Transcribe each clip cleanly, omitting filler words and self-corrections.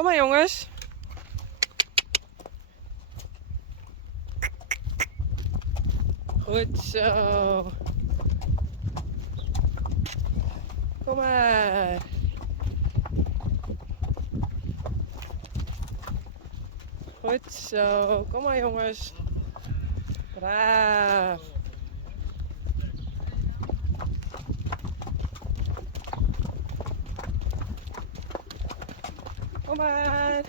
Kom maar jongens. Goed zo. Kom maar. Goed zo. Kom maar jongens. Braaf. Kom maar.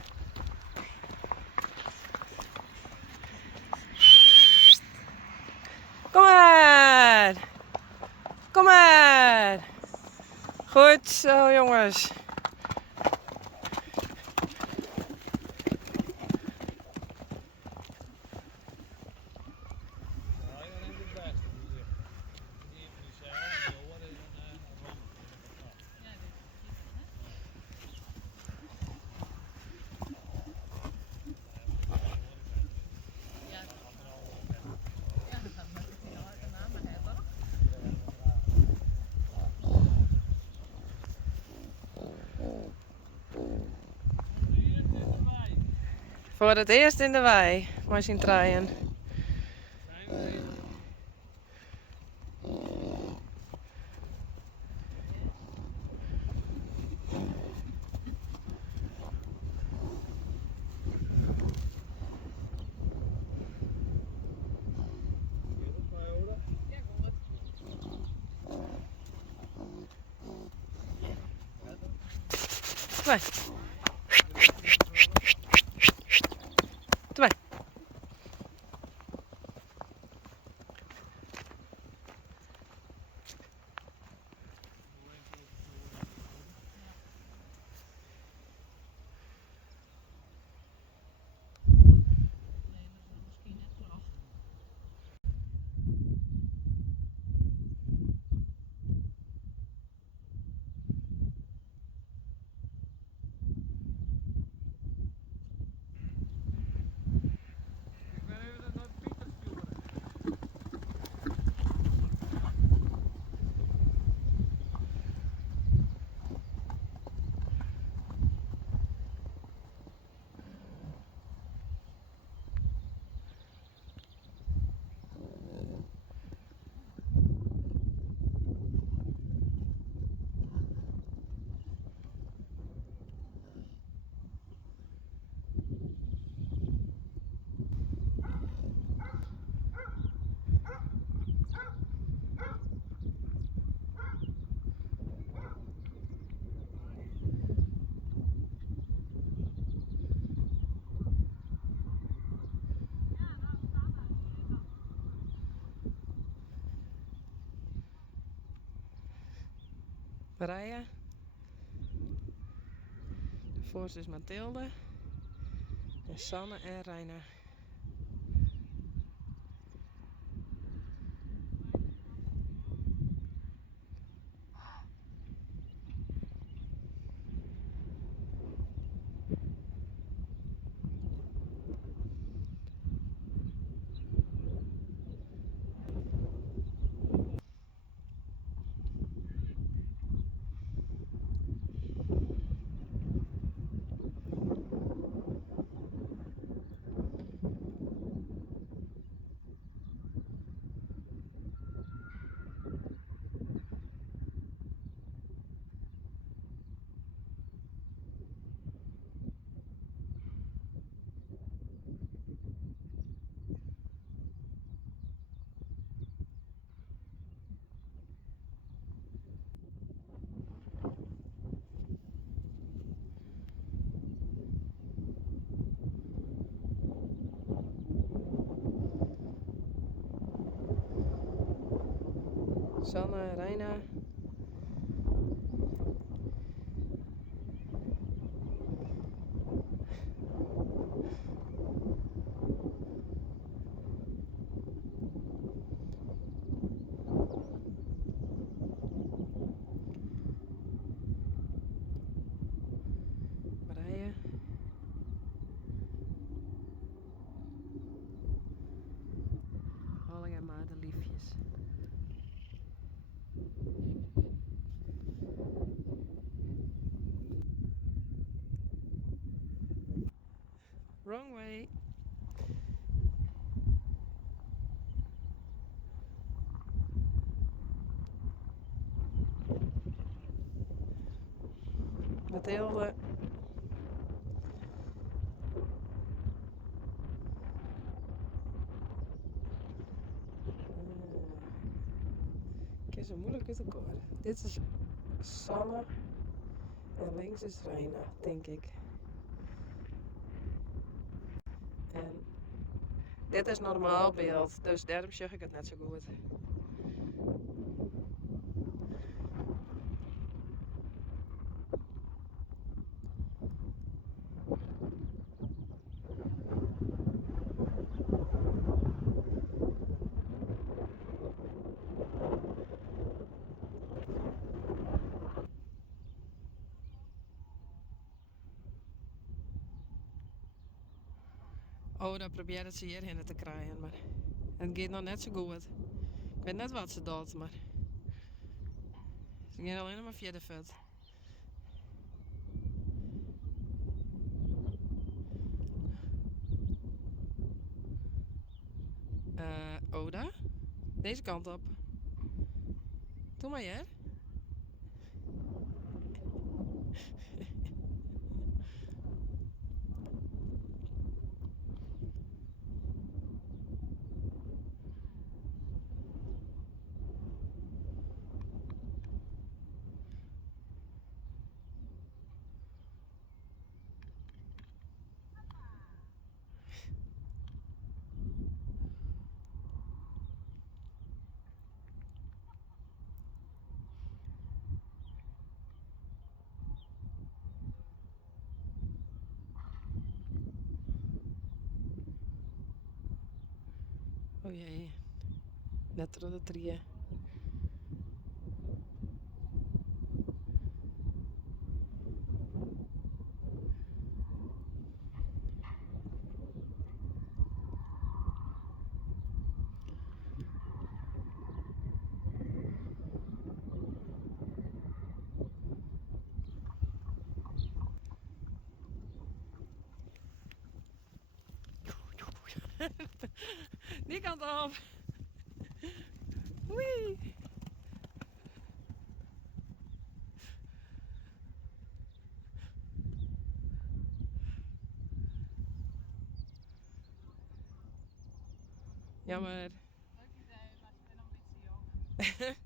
Kom maar. Kom maar. Goed zo jongens. Voor het eerst in de wei, maar zien draaien. Twee. Twee. Marije. De voorste is Mathilde. En Sanne en Reina. Sanne, Reina. Marije. Allemaal de liefjes. Wrong way. Mathilde. Ik is zo moeilijk uit elkaar. Dit is Sanne en links is Reina, denk ik. En dit is normaal beeld, dus daarom zeg ik het net zo goed. Oh, dan probeert het ze hierheen te krijgen, maar het gaat nog net zo goed. Ik weet net wat ze doet, maar ze gaan alleen maar via de vet. Oda, deze kant op. Doe maar hier. Oh jee, net door de trieën. Die kant op. Wee. Jammer. Leuk idee, maar ik ben nog een beetje jong.